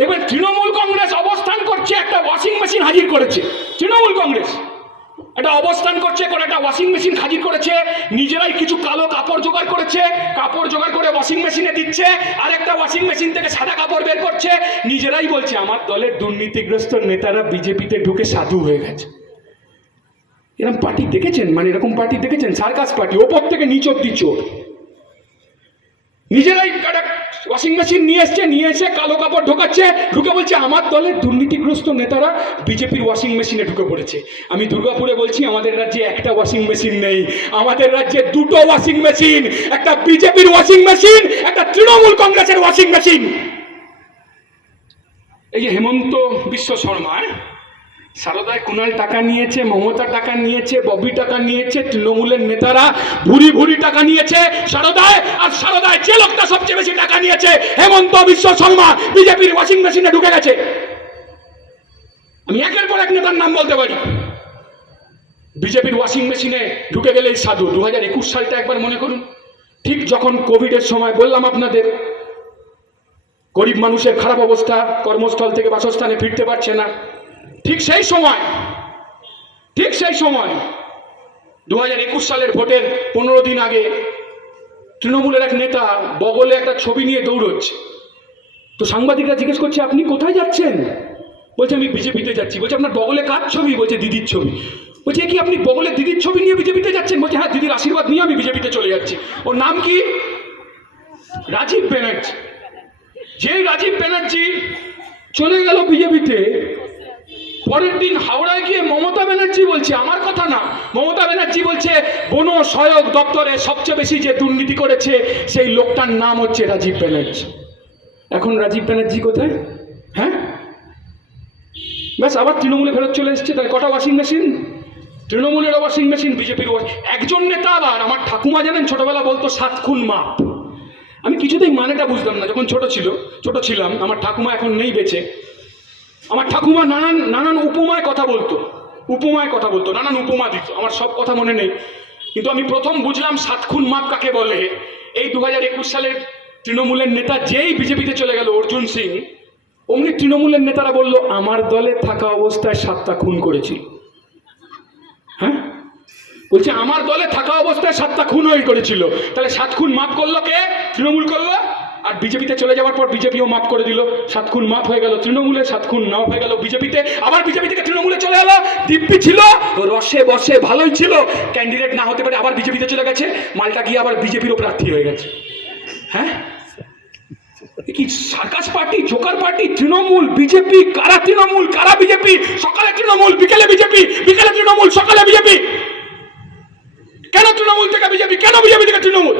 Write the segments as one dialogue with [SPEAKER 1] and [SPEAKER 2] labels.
[SPEAKER 1] দেখবেন তৃণমূল কংগ্রেস অবস্থান করছে, একটা ওয়াশিং মেশিন হাজির করেছে। তৃণমূল কংগ্রেস একটা অবস্থান করছে, কোন একটা ওয়াশিং মেশিন হাজির করেছে, নিজেরাই কিছু কালো কাপড় জোগাড় করেছে, কাপড় জোগাড় করে ওয়াশিং মেশিনে দিচ্ছে আর একটা ওয়াশিং মেশিন থেকে সাদা কাপড় বের করছে, নিজেরাই বলছে, আমার দলের দুর্নীতিগ্রস্ত নেতারা বিজেপিতে ঢুকে সাধু হয়ে গেছে। এরকম পার্টি দেখেছেন? মানে এরকম পার্টি দেখেছেন? সার্কাস পার্টি, ওপর থেকে নিচ অব্দি চোর। নিজেরাই একটা ওয়াশিং মেশিন নিয়ে এসছে, নিয়ে এসে কালো কাপড় ঢোকাচ্ছে, ঢুকে বলছে, আমার দলের দুর্নীতিগ্রস্ত নেতারা বিজেপির ওয়াশিং মেশিনে ঢুকে পড়েছে আমি দুর্গাপুরে বলছি, আমাদের রাজ্যে একটা ওয়াশিং মেশিন নেই আমাদের রাজ্যে দুটো ওয়াশিং মেশিন একটা বিজেপির ওয়াশিং মেশিন একটা তৃণমূল কংগ্রেসের ওয়াশিং মেশিন এই যে হেমন্ত বিশ্ব শর্মা হ্যাঁ? সারদায় কুণাল টাকা নিয়েছে, মমতা টাকা নিয়েছে, ববি টাকা নিয়েছে, তৃণমূলের নেতারা ভুরি ভুরি টাকা নিয়েছে। সারদায়, আর সারদায় যে লোকটা সবচেয়ে বেশি টাকা নিয়েছে, হেমন্ত বিশ্ব শর্মা, বিজেপির ওয়াশিং মেশিনে ঢুকে গেছে। আমি একের পর এক নেতার নাম বলতে পারি। বিজেপির ওয়াশিং মেশিনে ঢুকে গেলেই সাধু। দু হাজার একুশ সালটা একবার মনে করুন। ঠিক যখন কোভিডের সময় বললাম আপনাদের, গরিব মানুষের খারাপ অবস্থা, কর্মস্থল থেকে বাসস্থানে ফিরতে পারছে না। ঠিক সেই সময়, ঠিক সেই সময় দু হাজার একুশ সালের ভোটের পনেরো দিন আগে তৃণমূলের এক নেতা বগলে একটা ছবি নিয়ে দৌড়চ্ছে। তো সাংবাদিকরা জিজ্ঞেস করছে, আপনি কোথায় যাচ্ছেন? বলছে, আমি বিজেপিতে যাচ্ছি। বলছে, আপনার বগলে কার ছবি? বলছে, দিদির ছবি। বলছে কি আপনি বগলে দিদির ছবি নিয়ে বিজেপিতে যাচ্ছেন? বলছে হ্যাঁ দিদির আশীর্বাদ নিয়ে আমি বিজেপিতে চলে যাচ্ছি। ওর নাম কি? রাজীব ব্যানার্জি। যে রাজীব ব্যানার্জি চলে গেল বিজেপিতে পরের দিন হাওড়ায় গিয়ে মমতা ব্যানার্জি বলছে, আমার কথা না। মমতা ব্যানার্জি বলছে, বন সহায়ক দপ্তরে সবচেয়ে বেশি যে দুর্নীতি করেছে, সেই লোকটার নাম হচ্ছে রাজীব ব্যানার্জি। এখন রাজীব ব্যানার্জি কোথায়? হ্যাঁ? ব্যাস, আবার তৃণমূলে ফেরত চলে এসছে। তাই কটা ওয়াশিং মেশিন? তৃণমূলের ওয়াশিং মেশিন, বিজেপির একজন নেতা আবার, আমার ঠাকুমা জানেন, ছোটবেলা বলতো, সাত খুন মাপ। আমি কিছুতেই মানেটা বুঝতাম না। যখন ছোট ছিল, ছোট ছিলাম, আমার ঠাকুমা এখন নেই বেঁচে। আমার ঠাকুমা নানান নানান উপমায় কথা বলতো। উপমায় কথা বলতো, নানান উপমা দিত। আমার সব কথা মনে নেই। কিন্তু আমি প্রথম বুঝলাম সাত খুন মাপ কাকে বলে। এই দু হাজার একুশ সালের তৃণমূলের নেতা যেই বিজেপিতে চলে গেল, অর্জুন সিং, অমনি তৃণমূলের নেতারা বলল, আমার দলে থাকা অবস্থায় সাতটা খুন করেছিল হ্যাঁ? বলছে, আমার দলে থাকা অবস্থায় সাতটা খুন হয়ে করেছিল। তাহলে সাত খুন মাফ করল কে? তৃণমূল করল? আর বিজেপিতে চলে যাওয়ার পর বিজেপিও মাফ করে দিল। সাত খুন মাফ হয়ে গেল তৃণমূলে সাত খুন নাও হয়ে গেল বিজেপিতে। আবার বিজেপি থেকে তৃণমূলে চলে এলো, দিব্যি ছিল, রসে বসে ভালোই ছিল। ক্যান্ডিডেট না হতে পারে আবার বিজেপিতে চলে গেছে। মালটা গিয়ে আবার বিজেপিরও প্রার্থী হয়ে গেছে। হ্যাঁ? কি circus party, joker party, Trinamool, BJP, কারা তৃণমূল, কারা বিজেপি? সকালে তৃণমূল, বিকেলে বিজেপি, বিকেলে তৃণমূল, সকালে বিজেপি। কেন তৃণমূল থেকে বিজেপি? কেন বিজেপি থেকে তৃণমূল?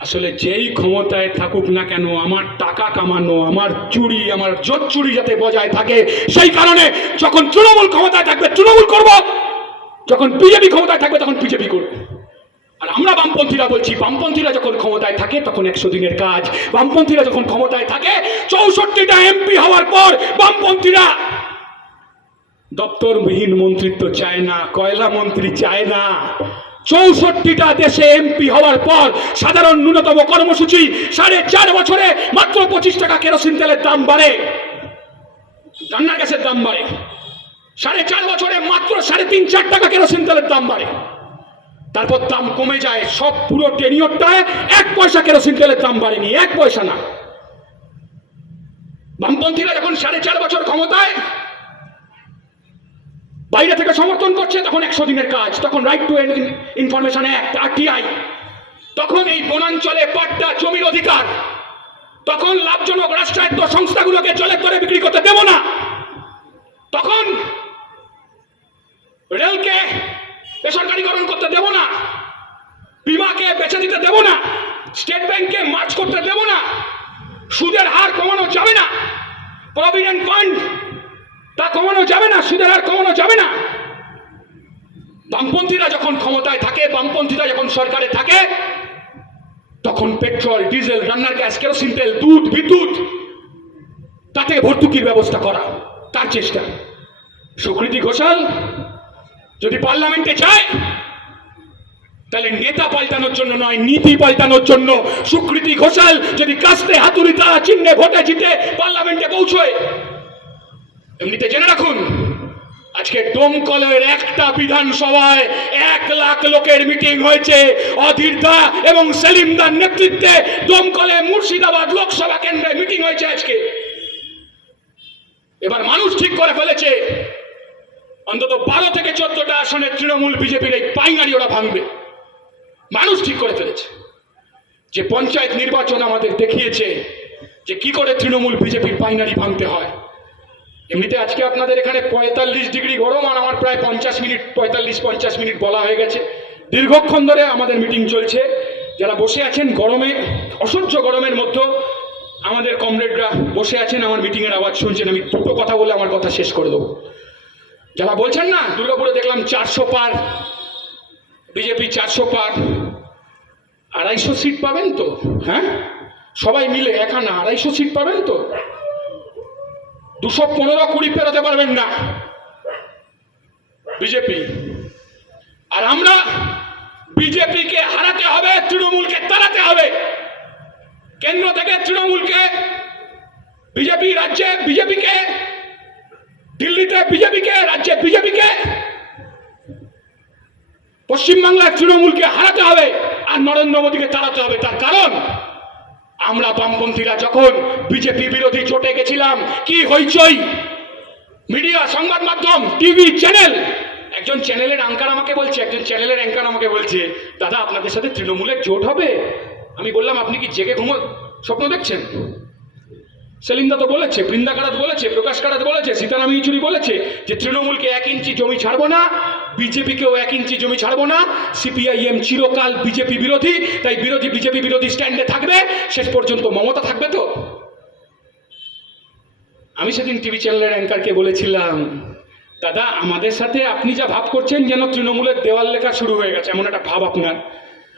[SPEAKER 1] আসলে যেই ক্ষমতায় থাকুক না কেন, আমার টাকা কামানো, আমার চুরি, আমার জোর চুরি যাতে বজায় থাকে, সেই কারণে যখন তৃণমূল ক্ষমতায় থাকবে, তৃণমূল করব। যখন বিজেপি ক্ষমতায় থাকবে, তখন বিজেপি করব। আর আমরা বামপন্থীরা বলছি, বামপন্থীরা যখন ক্ষমতায় থাকে, তখন একশো দিনের কাজ। বামপন্থীরা যখন ক্ষমতায় থাকে, চৌষট্টিটা এমপি হওয়ার পর বামপন্থীরা দপ্তরবিহীন মন্ত্রিত্ব চায় না, কয়লা মন্ত্রী চায় না। চৌষট্টিটা দেশে এমপি হওয়ার পর সাধারণ ন্যূনতম কর্মসূচি সাড়ে চার বছরে মাত্র পঁচিশ টাকা কেরোসিন তেলের দাম বাড়ে। রান্নার গ্যাসের দাম বাড়ে। সাড়ে চার বছরে মাত্র সাড়ে তিন, চার টাকা কেরোসিন তেলের দাম বাড়ে। তারপর দাম কমে যায়, সব পুরো টেনিয়রটায় এক পয়সা কেরোসিন তেলের দাম বাড়েনি, এক পয়সা না। বামপন্থীরা যখন সাড়ে চার বছর ক্ষমতায় বাইরে থেকে সমর্থন করছে, তখন একশো দিনের কাজ, তখন right to information act RTI তখন এই বনাঞ্চলে পাট্টা জমির অধিকার। তখন লাভজনক রাষ্ট্রায়ত্ত সংস্থাগুলোকে জলের দরে বিক্রি করতে দেব না। তখন রেলকে বেসরকারীকরণ করতে দেব না। বিমাকে বেছে দিতে দেব না। স্টেট ব্যাংকে মার্চ করতে দেব না। সুদের হার কমানো যাবে না। প্রভিডেন্ট ফান্ড তা কমানো যাবে না, সুদের হার কমানো যাবে না। বামপন্থীরা যখন ক্ষমতায় থাকে, বামপন্থীরা যখন সরকারে থাকে, তখন পেট্রোল, ডিজেল, রান্নার গ্যাস, কেরোসিন, তেল, দুধ, বিদ্যুৎ তাতে ভর্তুকির ব্যবস্থা করা, তার চেষ্টা। সুকৃতি ঘোষাল, যদি পার্লামেন্টে যায়, তাহলে নেতা পাল্টানোর জন্য নয়, নীতি পাল্টানোর জন্য। সুকৃতি ঘোষাল, যদি কাস্তে হাতুড়ি, তারা চিহ্নে, ভোটে জিতে পার্লামেন্টে পৌঁছয় এমনিতে জেনে রাখুন, আজকে ডোমকলের একটা বিধানসভায় এক লাখ লোকের মিটিং হয়েছে। অধীরদা এবং সেলিমদার নেতৃত্বে ডোমকলে মুর্শিদাবাদ লোকসভা কেন্দ্রে মিটিং হয়েছে আজকে। এবার মানুষ ঠিক করে ফেলেছে। অন্তত বারো থেকে চোদ্দটা আসনে তৃণমূল বিজেপির এই পাইনারি ওরা ভাঙবে। মানুষ ঠিক করে ফেলেছে। যে পঞ্চায়েত নির্বাচন আমাদের দেখিয়েছে যে কি করে তৃণমূল বিজেপির পাইনারি ভাঙতে হয়। এমনিতে আজকে আপনাদের এখানে পঁয়তাল্লিশ ডিগ্রি গরম আর আমার প্রায় পঞ্চাশ মিনিট, পঁয়তাল্লিশ, পঞ্চাশ মিনিট বলা হয়ে গেছে। দীর্ঘক্ষণ ধরে আমাদের মিটিং চলছে। যারা বসে আছেন গরমে, অসহ্য গরমের মধ্যে আমাদের কমরেডরা বসে আছেন, আমার মিটিংয়ের আওয়াজ শুনছেন। আমি দুটো কথা বলে আমার কথা শেষ করে দেবো। যারা বলছেন না, দুর্গাপুরে দেখলাম চারশো পার, বিজেপি চারশো পার। আড়াইশো সিট পাবেন তো? হ্যাঁ? সবাই মিলে একা না, আড়াইশো সিট পাবেন তো? দুশো পনেরো কুড়ি পেরোতে পারবেন না। বিজেপি। আর আমরা বিজেপিকে হারাতে হবে, তৃণমূলকে তাড়াতে হবে। কেন্দ্র থেকে তৃণমূলকে, বিজেপি রাজ্যে বিজেপিকে, দিল্লিতে বিজেপিকে, রাজ্যে বিজেপিকে পশ্চিমবাংলার তৃণমূলকে হারাতে হবে আর নরেন্দ্র মোদীকে তাড়াতে হবে। তার কারণ আমরা বামপন্থীরা যখন বিজেপি বিরোধী জোটে গেছিলাম, কি হইচই? মিডিয়া, সংবাদ মাধ্যম, টিভি, চ্যানেল। একজন চ্যানেলের অ্যাঙ্কার আমাকে বলছে, একজন চ্যানেলের অ্যাঙ্কার আমাকে বলছে, দাদা, আপনাদের সাথে তৃণমূলের জোট হবে? আমি বললাম, আপনি কি জেগে ঘুমো, স্বপ্ন দেখছেন? সেলিমদা তো বলেছে, বৃন্দা কারাত বলেছে, প্রকাশ কারাত বলেছে, সীতারাম ইচুরি বলেছে যে, তৃণমূলকে এক ইঞ্চি জমি ছাড়বো না বিজেপিকেও এক ইঞ্চি জমি ছাড়বো না। সিপিআইএম চিরকাল বিজেপি বিরোধী, তাই বিরোধী বিজেপি বিরোধী স্ট্যান্ডে থাকবে। শেষ পর্যন্ত মমতা থাকবে তো? আমি সেদিন টিভি চ্যানেলের অ্যাঙ্কারকে বলেছিলাম, দাদা, আমাদের সাথে আপনি যা ভাব করছেন যেন তৃণমূলের দেওয়াল লেখা শুরু হয়ে গেছে। এমন একটা ভাব আপনার।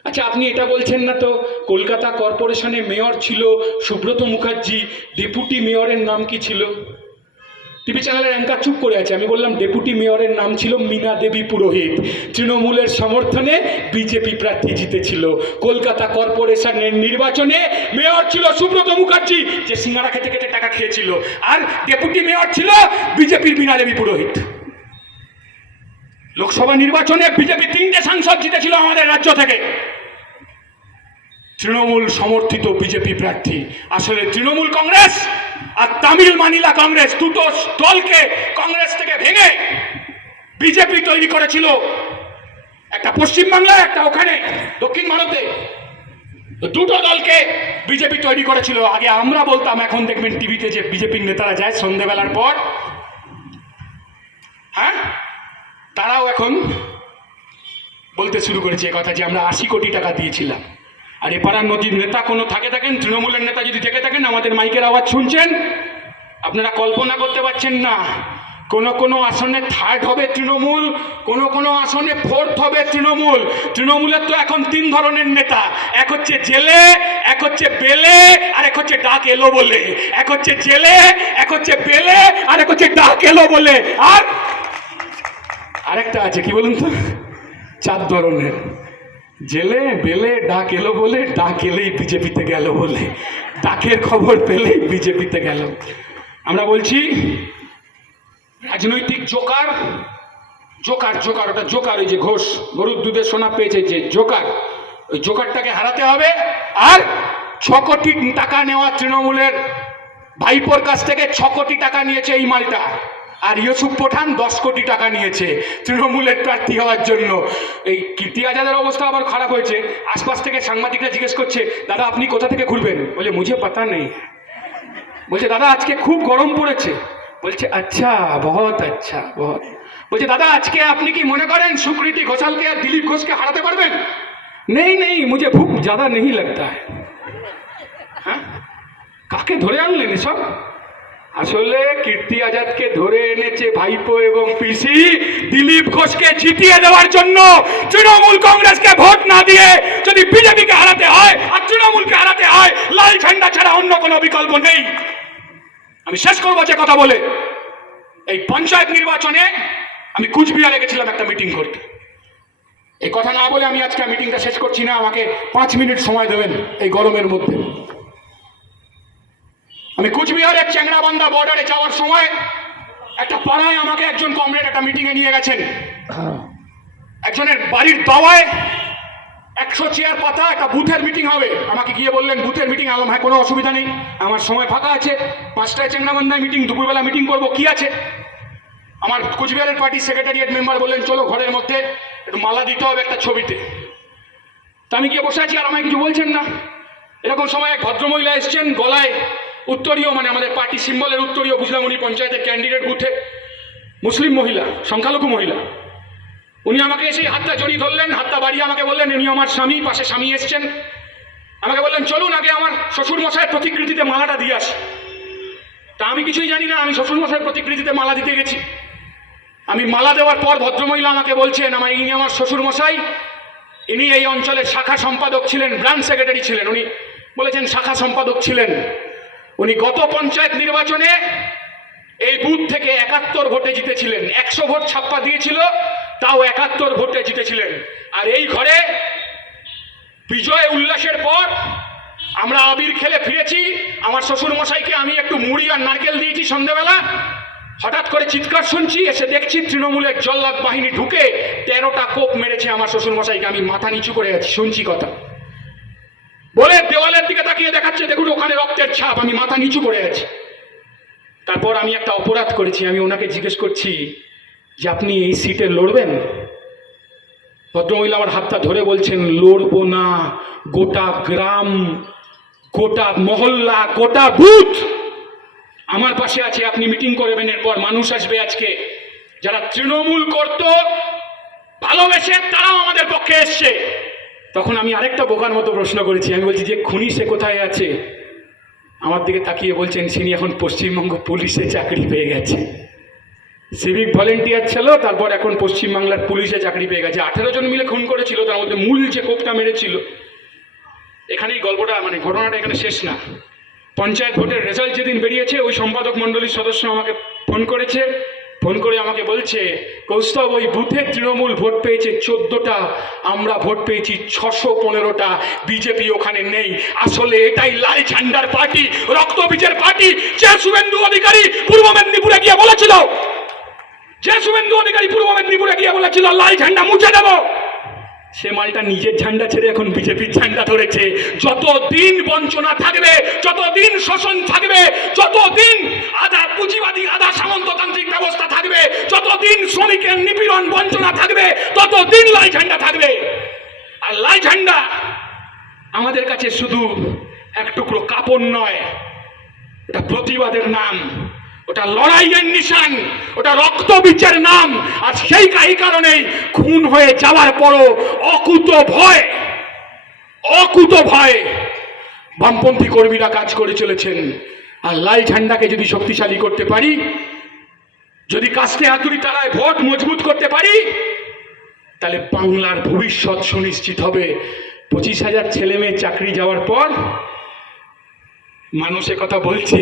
[SPEAKER 1] আচ্ছা আপনি এটা বলছেন না তো? কলকাতা কর্পোরেশনে মেয়র ছিল সুব্রত মুখার্জি, ডেপুটি মেয়রের নাম কি ছিল? টিভি চ্যানেলের অ্যাঙ্কার চুপ করে আছে। আমি বললাম, ডেপুটি মেয়রের নাম ছিল মীনা দেবী পুরোহিত। তৃণমূলের সমর্থনে বিজেপি প্রার্থী জিতেছিল। কলকাতা কর্পোরেশনের নির্বাচনে মেয়র ছিল সুব্রত মুখার্জি, যে সিঙ্গারা খেতে খেতে টাকা খেয়েছিল। আর ডেপুটি মেয়র ছিল বিজেপির মীনা দেবী পুরোহিত। লোকসভা নির্বাচনে বিজেপি তিনটে সাংসদ জিতেছিল আমাদের রাজ্য থেকে। তৃণমূল সমর্থিত বিজেপি প্রার্থী। আসলে তৃণমূল কংগ্রেস আর তামিল মানিলা কংগ্রেস দুটো দলকে কংগ্রেস থেকে ভেঙে বিজেপি তৈরি করেছিল। একটা পশ্চিমবাংলায় একটা ওখানে, দক্ষিণ ভারতে। দুটো দলকে বিজেপি তৈরি করেছিল। আগে আমরা বলতাম, এখন দেখবেন টিভিতে যে বিজেপির নেতারা যায় সন্ধেবেলার পর। হ্যাঁ? তারাও এখন বলতে শুরু করেছে কথা যে আমরা আশি কোটি টাকা দিয়েছিলাম। আর এপাড়ার নদীর নেতা কোনো থাকে থাকেন? তৃণমূলের নেতা যদি থেকে থাকেন, আমাদের মাইকের আওয়াজ শুনছেন? আপনারা কল্পনা করতে পারছেন না। কোন কোন আসনে থার্ড হবে তৃণমূল, কোন কোন আসনে ফোর্থ হবে তৃণমূল। তৃণমূলের তো এখন তিন ধরনের নেতা। এক হচ্ছে জেলে, এক হচ্ছে বেলে, আর এক হচ্ছে ডাক এলো বলে। এক হচ্ছে জেলে, এক হচ্ছে বেলে, আর এক হচ্ছে ডাক এলো বলে। আর আরেকটা আছে, কি বলুন তো? চার ধরনের। জেলে বেলে, ডাক এলো বলে, ডাক এলেই বিজেপিতে গেল বলে। ডাকের খবর পেলেই বিজেপিতে গেল। আমরা বলছি, রাজনৈতিক জোকার জোকার জোকার, ওটা জোকার, ওই যে ঘোষ, গরুর দুধের সোনা পেয়েছে, যে জোকার, ওই জোকারটাকে হারাতে হবে। আর ছ কোটি টাকা নেওয়া তৃণমূলের ভাইপোর কাছ থেকে ছ কোটি টাকা নিয়েছে এই মালটা। আর ইউসুফ পঠান দশ কোটি টাকা নিয়েছে। তৃণমূলের প্রার্থী হওয়ার জন্য। এই কীর্তি আজাদের অবস্থা আবার খারাপ হয়েছে। আশপাশ থেকে সাংবাদিকরা জিজ্ঞেস করছে, দাদা, আপনি কোথা থেকে ঘুরবেন? বলে মুঝে পাতা নেই। বলছে, দাদা, আজকে খুব গরম পড়েছে। বলছে আচ্ছা বহুত আচ্ছা বহুত। বলছে, দাদা, আজকে আপনি কি মনে করেন সুকৃতি ঘোষালকে আর দিলীপ ঘোষকে হারাতে পারবেন? নেই নেই, মুঝে ভুক জ্যাদা নেই লাগতা হ্যাঁ? কাকে ধরে আনলেন এসব? আসলে কীর্তি আজাদকে ধরে এনেছে ভাইপো এবং পিসি দিলীপ ঘোষকে জিতিয়ে দেওয়ার জন্য তৃণমূল কংগ্রেসকে ভোট না দিয়ে যদি বিজেপিকে হারাতে হয় আর তৃণমূলকে হারাতে হয়, লাল ঝান্ডা ছাড়া অন্য কোনো বিকল্প নেই। আমি শেষ করব যে কথা বলে। এই পঞ্চায়েত নির্বাচনে আমি কুচবিহারে গেছিলাম একটা মিটিং করতে। এই কথা না বলে আমি আজকে মিটিংটা শেষ করছি না, আমাকে পাঁচ মিনিট সময় দেবেন এই গরমের মধ্যে। আমি কুচবিহারের চ্যাংরাবান্ধা বর্ডারে যাওয়ার সময় একটা পাড়ায় আমাকে একজন কমরেড একটা মিটিংয়ে নিয়ে গেছেন। একজনের বাড়ির দাওয়ায় একশো চেয়ার পাতা, একটা বুথের মিটিং হবে। আমাকে গিয়ে বললেন বুথের মিটিং আলম হ্যাঁ কোনো অসুবিধা নেই। আমার সময় ফাঁকা আছে। পাঁচটায় চেংনাবান্ধায় মিটিং দুপুরবেলা মিটিং করব, কি আছে? আমার কোচবিহারের পার্টির সেক্রেটারিয়েট মেম্বার বললেন, চলো ঘরের মধ্যে একটু মালা দিতে হবে একটা ছবিতে। তা আমি গিয়ে বসে আছি, আর আমায় কিছু বলছেন না। এরকম সময় এক ভদ্রমহিলা এসছেন, গলায় উত্তরীয় মানে আমাদের পার্টি সিম্বলের উত্তরীয় বুঝলাম উনি পঞ্চায়েতের ক্যান্ডিডেট বুথে। মুসলিম মহিলা, সংখ্যালঘু মহিলা। উনি আমাকে এসে হাতটা জড়িয়ে ধরলেন, হাতটা বাড়িয়ে আমাকে বললেন উনি আমার স্বামী, পাশে স্বামী এসছেন। আমাকে বললেন, চলুন আগে আমার শ্বশুর মশাইয়ের প্রতিকৃতিতে মালাটা দিয়ে আসি। তা আমি কিছুই জানি না, আমি শ্বশুর মশাইয়ের প্রতিকৃতিতে মালা দিতে গেছি। আমি মালা দেওয়ার পর ভদ্রমহিলা আমাকে বলছেন, আমার, ইনি আমার শ্বশুর মশাই ইনি এই অঞ্চলের শাখা সম্পাদক ছিলেন, ব্রাঞ্চ সেক্রেটারি ছিলেন। উনি বলেছেন, শাখা সম্পাদক ছিলেন। উনি গত পঞ্চায়েত নির্বাচনে এই বুথ থেকে একাত্তর ভোটে জিতেছিলেন। একশো ভোট ছাপ্পা দিয়েছিল, তাও একাত্তর ভোটে জিতেছিলেন। আর এই ঘরে বিজয় উল্লাসের পর আমরা আবির খেলে ফিরেছি। আমার শ্বশুর মশাইকে আমি একটু মুড়ি আর নারকেল দিয়েছি সন্ধ্যেবেলা হঠাৎ করে চিৎকার শুনছি, এসে দেখছি তৃণমূলের জল্লাদ বাহিনী ঢুকে তেরোটা কোপ মেরেছে আমার শ্বশুর মশাইকে আমি মাথা নিচু করে আছি, শুনছি কথা। তাকিয়ে দেখাচ্ছে, দেখুন ওখানে রক্তের ছাপ, আমি মাথা নিচু করে আছি। তারপর আমি একটা অপরাধ করেছি, আমি ওনাকে জিজ্ঞেস করছি যে আপনি এই সিটে লড়বেন? ভদ্রমহিলা আমার হাতটা ধরে বলছেন, লড়বো না, গোটা গ্রাম, গোটা মহল্লা, গোটা বুথ আমার পাশে আছে, আপনি মিটিং করবেন, এরপর মানুষ আসবে আজকে। যারা তৃণমূল করত, ভালোবেসে তারাও আমাদের পক্ষে এসছে। তখন আমি আরেকটা বোকার মতো প্রশ্ন করেছি। আমি বলছি যে, খুনি সে কোথায় আছে? আমার দিকে তাকিয়ে বলছেন তিনি এখন পশ্চিমবঙ্গ পুলিশে চাকরি পেয়ে গেছে। সিভিক ভলেন্টিয়ার ছিল, তারপর এখন পশ্চিমবাংলার পুলিশে চাকরি পেয়ে গেছে। আঠেরো জন মিলে খুন করেছিল, তার মধ্যে মূল যে কোপটা মেরেছিল, এখানেই গল্পটা মানে ঘটনাটা এখানে শেষ না। পঞ্চায়েত ভোটের রেজাল্ট যেদিন বেরিয়েছে, ওই সম্পাদক মণ্ডলীর সদস্য আমাকে ফোন করেছে ফোন করে আমাকে বলছে, কৌস্তব, ওই বুথে তৃণমূল ভোট পেয়েছে চোদ্দটা, আমরা ভোট পেয়েছি ছশো পনেরোটা, বিজেপি ওখানে নেই। আসলে এটাই লাল ঝান্ডার পার্টি, রক্ত বীজের পার্টি। যে শুভেন্দু অধিকারী পূর্ব মেদিনীপুরে গিয়ে বলেছিল। যে শুভেন্দু অধিকারী পূর্ব মেদিনীপুরে গিয়ে বলেছিল, লাল ঝান্ডা মুছে দেবো। সে মালটা নিজের ঝান্ডা ছেড়ে এখন বিজেপির ঝান্ডা ধরেছে। যতদিন বঞ্চনা থাকবে, যতদিন শোষণ থাকবে, যতদিন আধা পুঁজিবাদী, আধা সামন্ততান্ত্রিক ব্যবস্থা থাকবে, যতদিন শ্রমিকের নিপীড়ন, বঞ্চনা থাকবে, ততদিন লাল ঝান্ডা থাকবে। আর লাল ঝান্ডা আমাদের কাছে শুধু এক টুকরো কাপড় নয়, এটা প্রতিবাদের নাম। ওটা লড়াইয়ের নিশান, ওটা রক্তবীজের নাম, আর সেই এই কারণেই খুন হয়ে যাওয়ার পরও অকুত ভয় অকুত ভয়। বামপন্থী কর্মীরা কাজ করে চলেছেন, আর লাল ঝান্ডাকে যদি শক্তিশালী করতে পারি, যদি কাস্তে হাতুড়ি তারায় ভোট মজবুত করতে পারি, তাহলে বাংলার ভবিষ্যৎ সুনিশ্চিত হবে। পঁচিশ হাজার ছেলে মেয়ে চাকরি যাওয়ার পর মানুষ কথা বলছে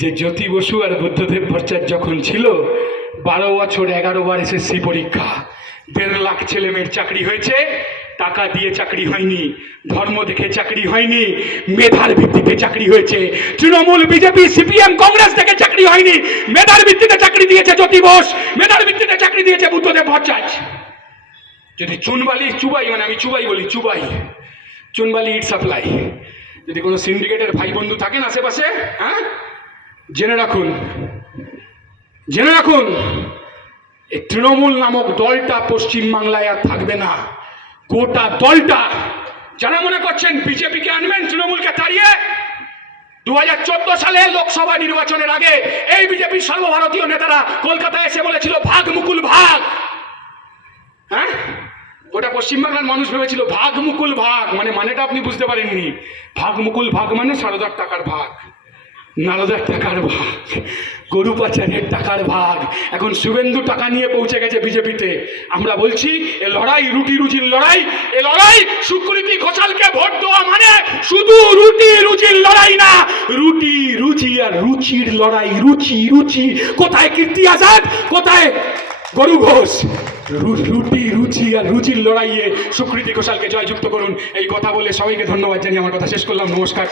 [SPEAKER 1] যে জ্যোতি বসু আর বুদ্ধদেব ভট্টাচার্য যখন ছিল, বারো বছর এগারো বার এসএসসি পরীক্ষা। দেড় লাখ ছেলে মেয়ের চাকরি হয়েছে, টাকা দিয়ে চাকরি হয়নি, ধর্ম দেখে চাকরি হয়নি, মেধার ভিত্তিতে চাকরি হয়েছে। তৃণমূল, বিজেপি, সিপিএম, কংগ্রেস থেকে চাকরি হয়নি, মেধার ভিত্তিতে চাকরি দিয়েছে জ্যোতি বোস, মেধার ভিত্তিতে চাকরি দিয়েছে বুদ্ধদেব ভট্টাচার্য। যদি চুনবালি চুবাই মানে আমি চুবাই বলি, চুবাই। চুনবালি ইট সাপ্লাই। যদি কোনো সিন্ডিকেটের ভাই বন্ধু থাকেন আশেপাশে হ্যাঁ? জেনে রাখুন জেনে রাখুন, এই তৃণমূল নামক দলটা পশ্চিমবাংলায় আর থাকবে না। গোটা দলটা, যারা মনে করছেন বিজেপিকে আনবেন, তৃণমূলকে তাড়িয়ে দু হাজার চোদ্দ সালে লোকসভা নির্বাচনের আগে এই বিজেপির সর্বভারতীয় নেতারা কলকাতায় এসে বলেছিল, ভাগ মুকুল, ভাগ। হ্যাঁ? ওটা পশ্চিমবাংলার মানুষ ভেবেছিল, ভাগ মুকুল, ভাগ। মানে মানেটা আপনি বুঝতে পারেননি। ভাগ মুকুল, ভাগ মানে সারদার টাকার ভাগ। নারদার টাকার ভাগ গরু পাচারের টাকার ভাগ। এখন শুভেন্দু টাকা নিয়ে পৌঁছে গেছে বিজেপিতে। আমরা বলছি এ লড়াই রুটি রুজির লড়াই এ লড়াই সুকৃতি ঘোষালকে ভোট দেওয়া মানে শুধু রুটি রুজির লড়াই না রুটি রুচি আর রুচির লড়াই রুচি রুচি। কোথায় কীর্তি আজাদ? কোথায় গরু ঘোষ? রুটি রুচি আর রুচির লড়াইয়ে সুকৃতি ঘোষালকে জয়যুক্ত করুন। এই কথা বলে সবাইকে ধন্যবাদ জানিয়ে আমার কথা শেষ করলাম। নমস্কার।